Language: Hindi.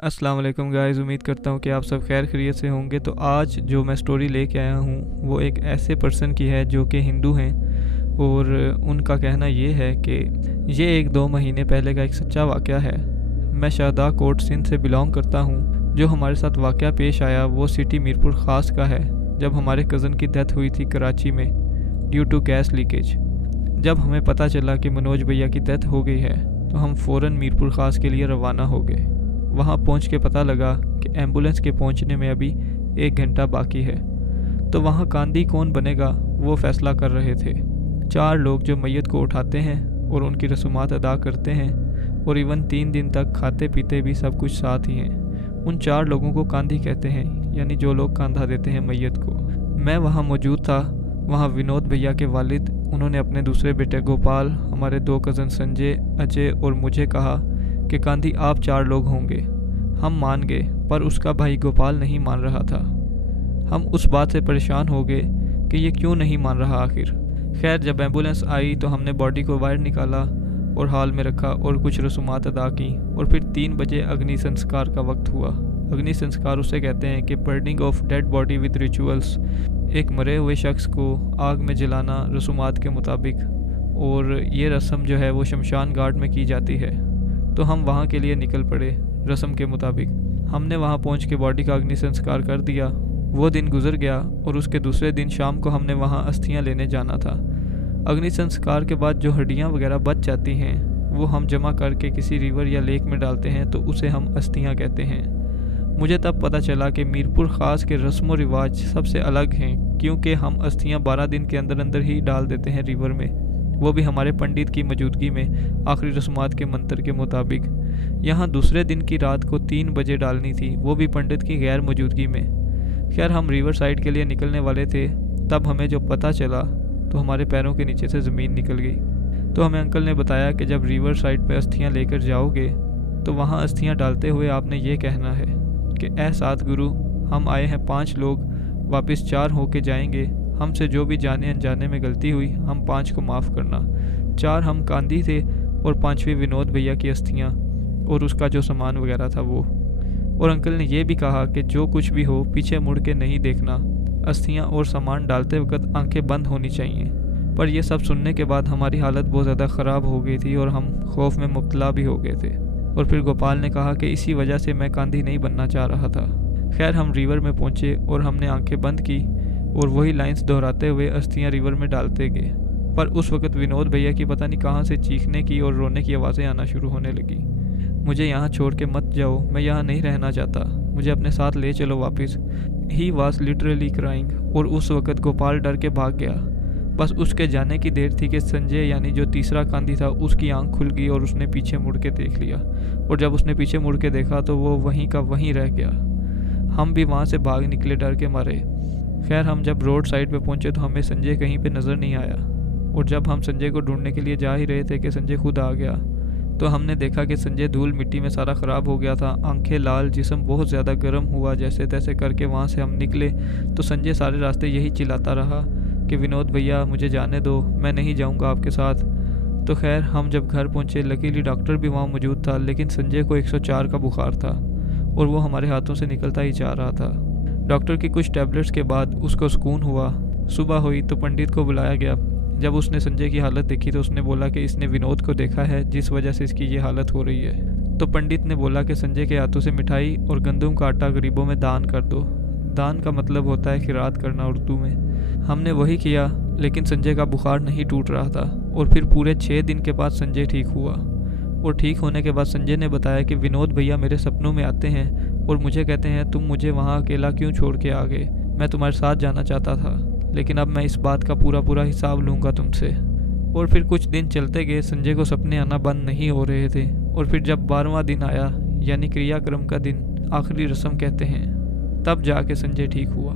अस्सलाम वालेकुम गाइस, उम्मीद करता हूँ कि आप सब खैर खैरियत से होंगे। तो आज जो मैं स्टोरी लेके आया हूँ वो एक ऐसे पर्सन की है जो कि हिंदू हैं और उनका कहना ये है कि ये 1-2 महीने पहले का एक सच्चा वाक़या है। मैं शाहदा कोट सिंध से बिलोंग करता हूँ। जो हमारे साथ वाक़या पेश आया वो सिटी मीरपुर ख़ास का है, जब हमारे कज़न की डेथ हुई थी कराची में ड्यू टू गैस लीकेज। जब हमें पता चला कि मनोज भैया की डेथ हो गई है तो हम फ़ौरन मीरपुर ख़ास के लिए रवाना हो गए। वहाँ पहुँच के पता लगा कि एम्बुलेंस के पहुँचने में अभी 1 घंटा बाकी है। तो वहाँ कांदी कौन बनेगा वो फ़ैसला कर रहे थे। 4 लोग जो मैयत को उठाते हैं और उनकी रसूमात अदा करते हैं और इवन 3 दिन तक खाते पीते भी सब कुछ साथ ही हैं। उन 4 लोगों को कांदी कहते हैं, यानी जो लोग कंधा देते हैं मैयत को। मैं वहाँ मौजूद था। वहाँ विनोद भैया के वालिद, उन्होंने अपने दूसरे बेटे गोपाल, हमारे 2 कज़न संजय, अजय और मुझे कहा कि कांदी आप 4 लोग होंगे। हम मान गए, पर उसका भाई गोपाल नहीं मान रहा था। हम उस बात से परेशान हो गए कि ये क्यों नहीं मान रहा आखिर। खैर, जब एम्बुलेंस आई तो हमने बॉडी को बाहर निकाला और हॉल में रखा और कुछ रसूमात अदा की और फिर 3 बजे अग्नि संस्कार का वक्त हुआ। अग्नि संस्कार उसे कहते हैं कि burning of dead body with rituals, एक मरे हुए शख्स को आग में जलाना रसूमात के मुताबिक, और ये रस्म जो है वो शमशान घाट में की जाती है। तो हम वहाँ के लिए निकल पड़े रस्म के मुताबिक। हमने वहाँ पहुँच के बॉडी का अग्नि संस्कार कर दिया। वो दिन गुजर गया और उसके दूसरे दिन शाम को हमने वहाँ अस्थियाँ लेने जाना था। अग्नि संस्कार के बाद जो हड्डियाँ वगैरह बच जाती हैं वो हम जमा करके किसी रिवर या लेक में डालते हैं, तो उसे हम अस्थियाँ कहते हैं। मुझे तब पता चला कि मीरपुर ख़ास के रस्म व रिवाज सबसे अलग हैं, क्योंकि हम अस्थियाँ 12 दिन के अंदर अंदर ही डाल देते हैं रिवर में, वो भी हमारे पंडित की मौजूदगी में आखिरी रस्मात के मंत्र के मुताबिक। यहाँ दूसरे दिन की रात को 3 बजे डालनी थी, वो भी पंडित की गैर मौजूदगी में। खैर, हम रिवर साइड के लिए निकलने वाले थे, तब हमें जो पता चला तो हमारे पैरों के नीचे से ज़मीन निकल गई। तो हमें अंकल ने बताया कि जब रिवर साइड पर अस्थियाँ लेकर जाओगे तो वहाँ अस्थियाँ डालते हुए आपने ये कहना है कि ऐ सात गुरु, हम आए हैं 5 लोग, वापस 4 होके जाएंगे। हमसे जो भी जाने अनजाने में गलती हुई हम 5 को माफ़ करना। 4 हम कांदी थे और 5वीं विनोद भैया की अस्थियाँ और उसका जो सामान वगैरह था वो। और अंकल ने ये भी कहा कि जो कुछ भी हो पीछे मुड़ के नहीं देखना, अस्थियाँ और सामान डालते वक्त आंखें बंद होनी चाहिए। पर यह सब सुनने के बाद हमारी हालत बहुत ज़्यादा ख़राब हो गई थी और हम खौफ में मुब्तला भी हो गए थे। और फिर गोपाल ने कहा कि इसी वजह से मैं कांदी नहीं बनना चाह रहा था। खैर, हम रिवर में पहुँचे और हमने आंखें बंद की और वही लाइंस दोहराते हुए अस्थियाँ रिवर में डालते गए। पर उस वक्त विनोद भैया की पता नहीं कहाँ से चीखने की और रोने की आवाज़ें आना शुरू होने लगी। मुझे यहाँ छोड़ के मत जाओ, मैं यहाँ नहीं रहना चाहता, मुझे अपने साथ ले चलो वापस। He was literally crying. और उस वक्त गोपाल डर के भाग गया। बस उसके जाने की देर थी कि संजय, यानी जो तीसरा कांदी था, उसकी आंख खुल गई और उसने पीछे मुड़ के देख लिया। और जब उसने पीछे मुड़ के देखा तो वो वहीं का वहीं रह गया। हम भी वहाँ से भाग निकले डर के मारे। खैर, हम जब रोड साइड पे पहुँचे तो हमें संजय कहीं पे नज़र नहीं आया। और जब हम संजय को ढूंढने के लिए जा ही रहे थे कि संजय खुद आ गया, तो हमने देखा कि संजय धूल मिट्टी में सारा ख़राब हो गया था, आंखें लाल, जिस्म बहुत ज़्यादा गर्म हुआ। जैसे तैसे करके वहाँ से हम निकले तो संजय सारे रास्ते यही चिल्लाता रहा कि विनोद भैया मुझे जाने दो, मैं नहीं जाऊँगा आपके साथ। तो खैर, हम जब घर पहुँचे, लकीली डॉक्टर भी वहाँ मौजूद था, लेकिन संजय को 104 का बुखार था और वो हमारे हाथों से निकलता ही जा रहा था। डॉक्टर की कुछ टैबलेट्स के बाद उसको सुकून हुआ। सुबह हुई तो पंडित को बुलाया गया। जब उसने संजय की हालत देखी तो उसने बोला कि इसने विनोद को देखा है, जिस वजह से इसकी ये हालत हो रही है। तो पंडित ने बोला कि संजय के हाथों से मिठाई और गंदम का आटा गरीबों में दान कर दो। दान का मतलब होता है खिरात करना उर्दू में। हमने वही किया, लेकिन संजय का बुखार नहीं टूट रहा था। और फिर पूरे 6 दिन के बाद संजय ठीक हुआ। और ठीक होने के बाद संजय ने बताया कि विनोद भैया मेरे सपनों में आते हैं और मुझे कहते हैं, तुम मुझे वहाँ अकेला क्यों छोड़ के आ गए, मैं तुम्हारे साथ जाना चाहता था, लेकिन अब मैं इस बात का पूरा हिसाब लूँगा तुमसे। और फिर कुछ दिन चलते गए, संजय को सपने आना बंद नहीं हो रहे थे। और फिर जब 12वां दिन आया, यानी क्रियाक्रम का दिन, आखिरी रस्म कहते हैं, तब जाके संजय ठीक हुआ।